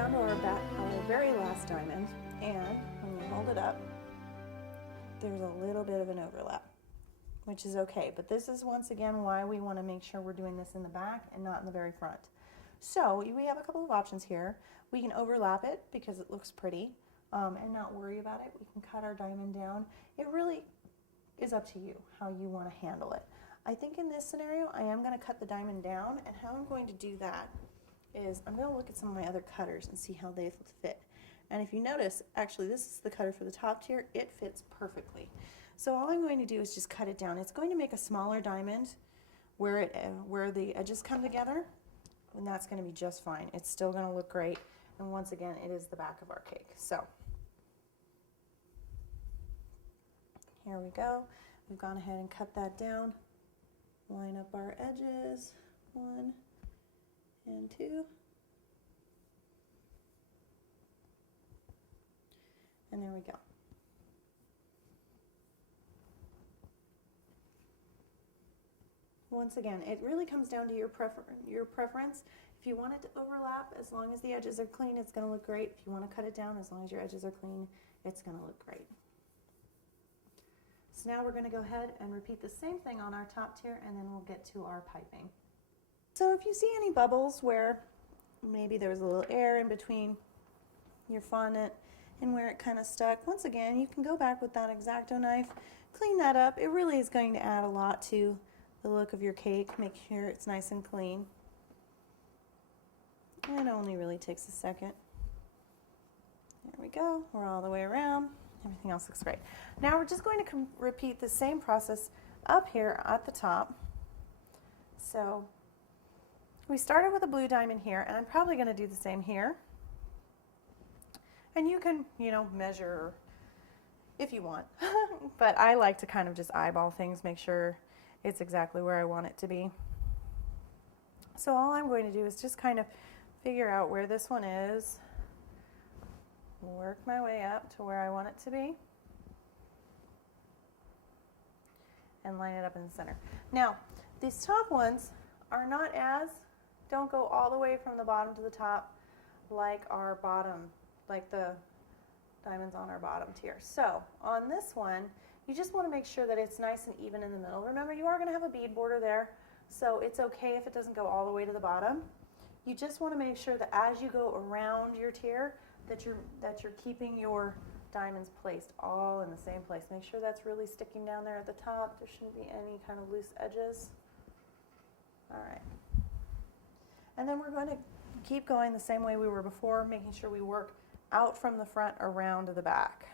down to our very last diamond, and when you hold it up, there's a little bit of an overlap, which is okay. But this is once again why we want to make sure we're doing this in the back and not in the very front. So we have a couple of options here. We can overlap it because it looks pretty and not worry about it. We can cut our diamond down. It really is up to you how you want to handle it. I think in this scenario, I am going to cut the diamond down, and how I'm going to do that is I'm going to look at some of my other cutters and see how they fit. And if you notice, actually this is the cutter for the top tier. It fits perfectly. So all I'm going to do is just cut it down. It's going to make a smaller diamond where the edges come together, and that's going to be just fine. It's still going to look great. And once again, it is the back of our cake. So here we go. We've gone ahead and cut that down. Line up our edges, 1 and 2. And there we go. Once again, it really comes down to your preference. If you want it to overlap, as long as the edges are clean, it's going to look great. If you want to cut it down, as long as your edges are clean, it's going to look great. So now we're going to go ahead and repeat the same thing on our top tier, and then we'll get to our piping. So if you see any bubbles where maybe there was a little air in between your fondant and where it kind of stuck, once again, you can go back with that X-Acto knife, clean that up. It really is going to add a lot to the look of your cake. Make sure it's nice and clean. It only really takes a second. There we go. We're all the way around. Everything else looks great. Now we're just going to repeat the same process up here at the top. So we started with a blue diamond here, and I'm probably going to do the same here. And you can, measure if you want. But I like to kind of just eyeball things, make sure it's exactly where I want it to be. So all I'm going to do is just kind of figure out where this one is, work my way up to where I want it to be, and line it up in the center. Now, these top ones are not don't go all the way from the bottom to the top like our bottom, like the diamonds on our bottom tier. So on this one, you just want to make sure that it's nice and even in the middle. Remember, you are going to have a bead border there, so it's okay if it doesn't go all the way to the bottom. You just want to make sure that as you go around your tier, that you're keeping your diamonds placed all in the same place. Make sure that's really sticking down there at the top. There shouldn't be any kind of loose edges. All right. And then we're going to keep going the same way we were before, making sure we work out from the front around to the back.